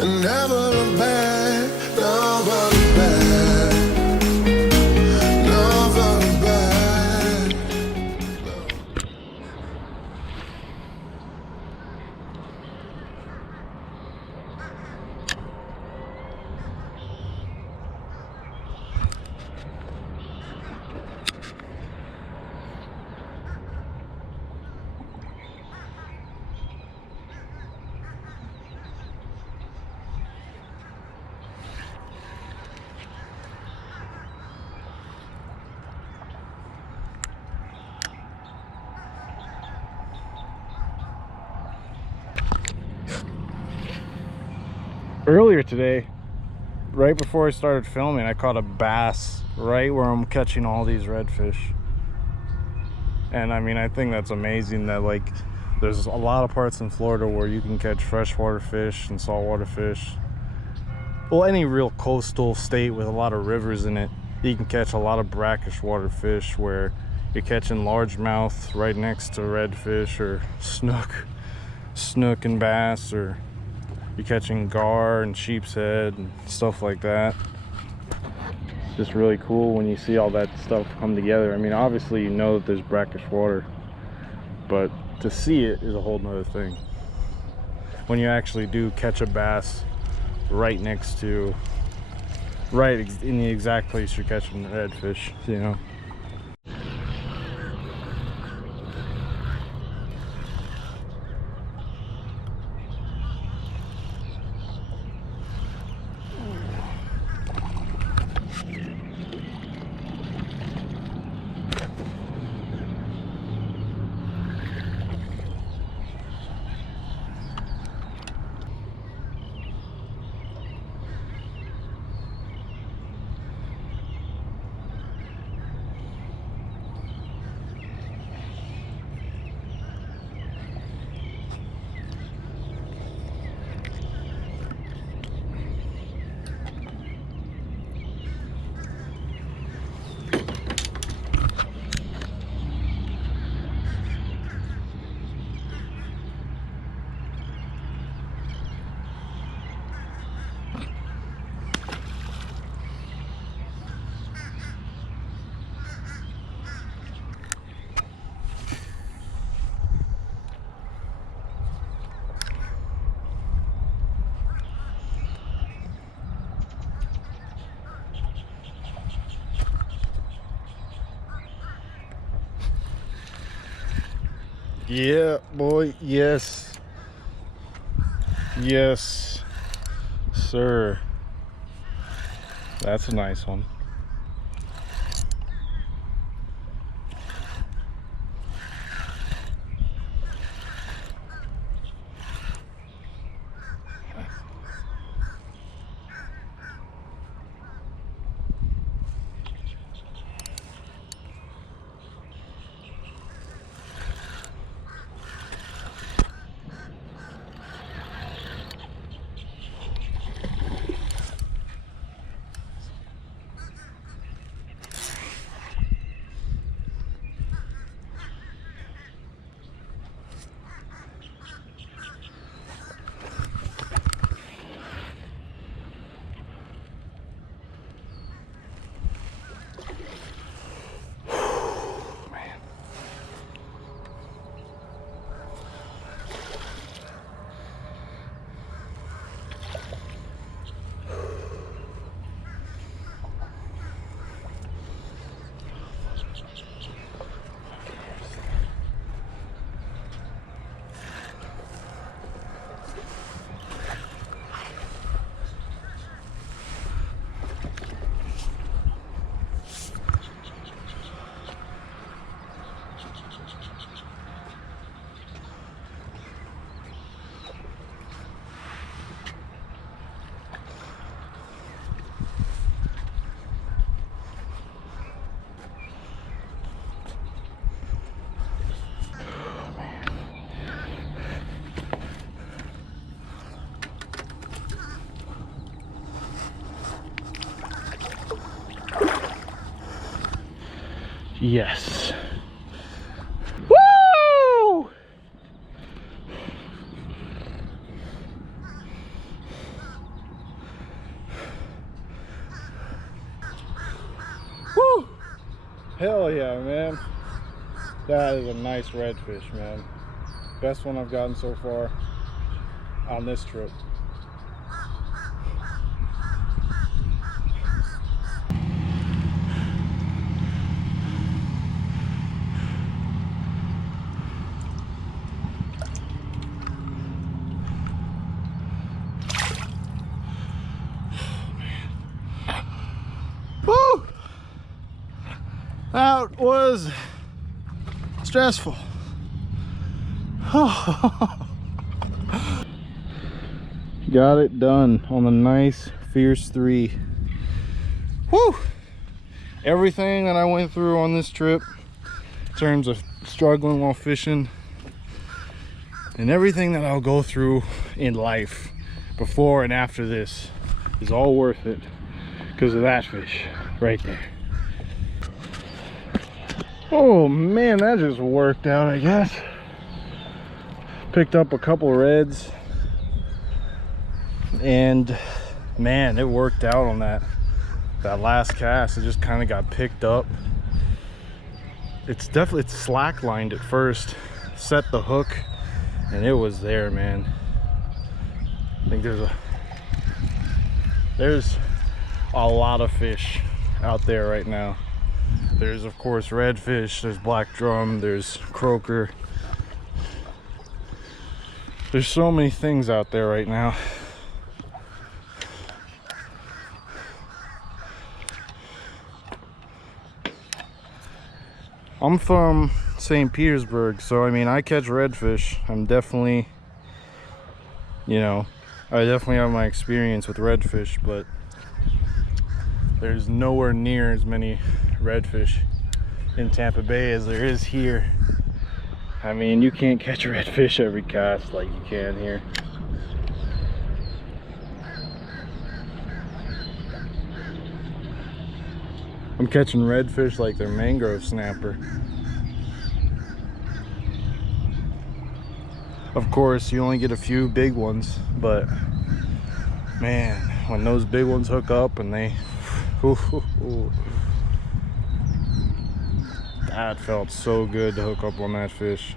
and never look back, never look back, never look back. Earlier today, right before I started filming, I caught a bass right where I'm catching all these redfish. And I mean, I think that's amazing that like there's a lot of parts in Florida where you can catch freshwater fish and saltwater fish. Well, any real coastal state with a lot of rivers in it, you can catch a lot of brackish water fish where you're catching largemouth right next to redfish or snook and bass, or you're catching gar and sheep's head and stuff like that. It's just really cool when you see all that stuff come together. I mean, obviously you know that there's brackish water, but to see it is a whole nother thing. When you actually do catch a bass right next to, right in the exact place you're catching the redfish, you know. Yeah, boy, yes. Yes, sir. That's a nice one. Yes. Woo! Hell yeah, man. That is a nice redfish, man. Best one I've gotten so far on this trip. Woo! That was stressful. Got it done on a nice Fierce 3. Woo! Everything that I went through on this trip in terms of struggling while fishing, and everything that I'll go through in life before and after this is all worth it because of that fish right there. Oh man, that just worked out, I guess. Picked up a couple reds, and man, it worked out on that last cast. It just kind of got picked up. It's slack lined at first, set the hook, and it was there, man. I think there's a lot of fish out there right now. There's of course redfish, there's black drum, there's croaker. There's so many things out there right now. I'm from St. Petersburg, so I mean, I catch redfish. I'm definitely, you know, I definitely have my experience with redfish, but there's nowhere near as many redfish in Tampa Bay as there is here. I mean, you can't catch a redfish every cast like you can here. I'm catching redfish like they're mangrove snapper. Of course, you only get a few big ones, but man, when those big ones hook up and they that felt so good to hook up on that fish.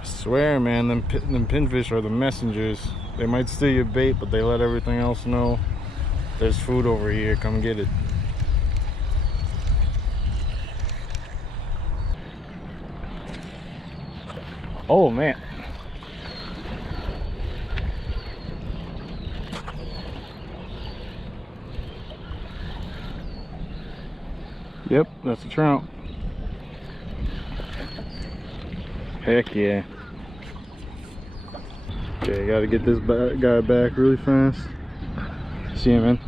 I swear, man, them pinfish are the messengers. They might steal your bait, but they let everything else know there's food over here, come get it. Oh man. Yep, that's a trout. Heck yeah. Okay, gotta get this guy back really fast. See him, man.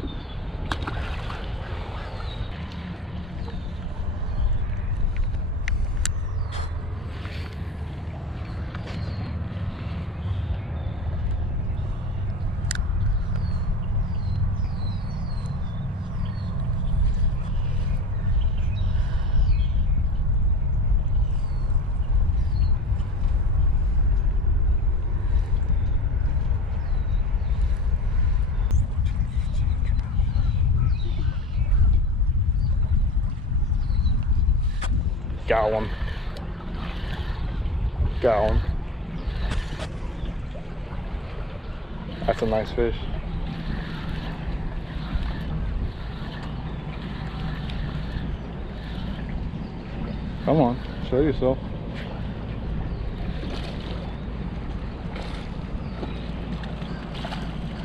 Got one. Got one. That's a nice fish. Come on, show yourself.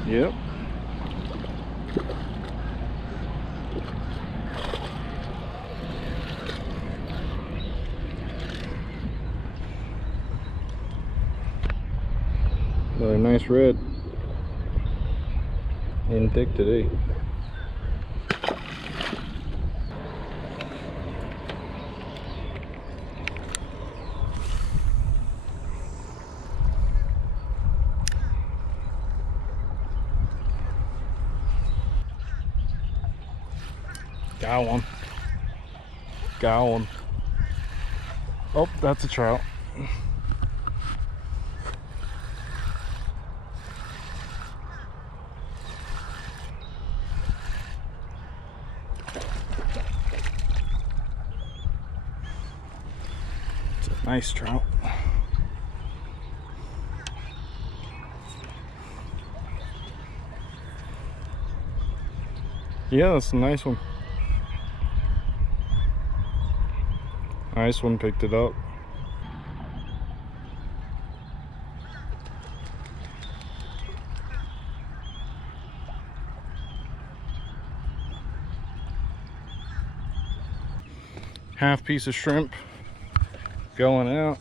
Yep. Another nice red. In thick today. Got one. Got one. Oh, that's a trout. It's a nice trout. Yeah, that's a nice one. Nice one, picked it up. Half piece of shrimp going out.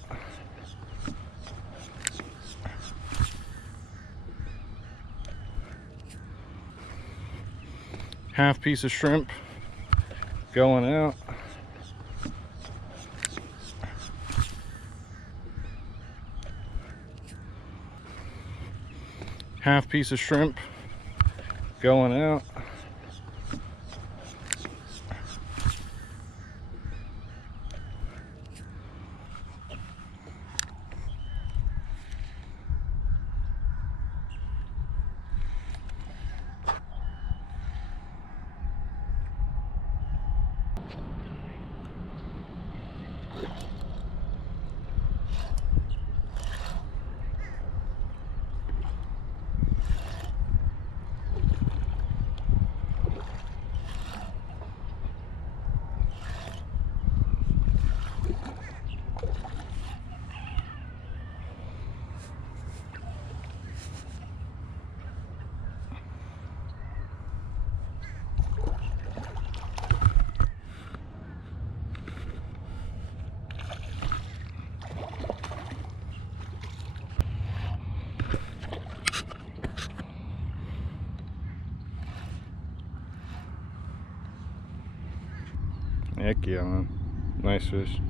Half piece of shrimp going out. Half piece of shrimp going out. Heck yeah, man. Nice fish.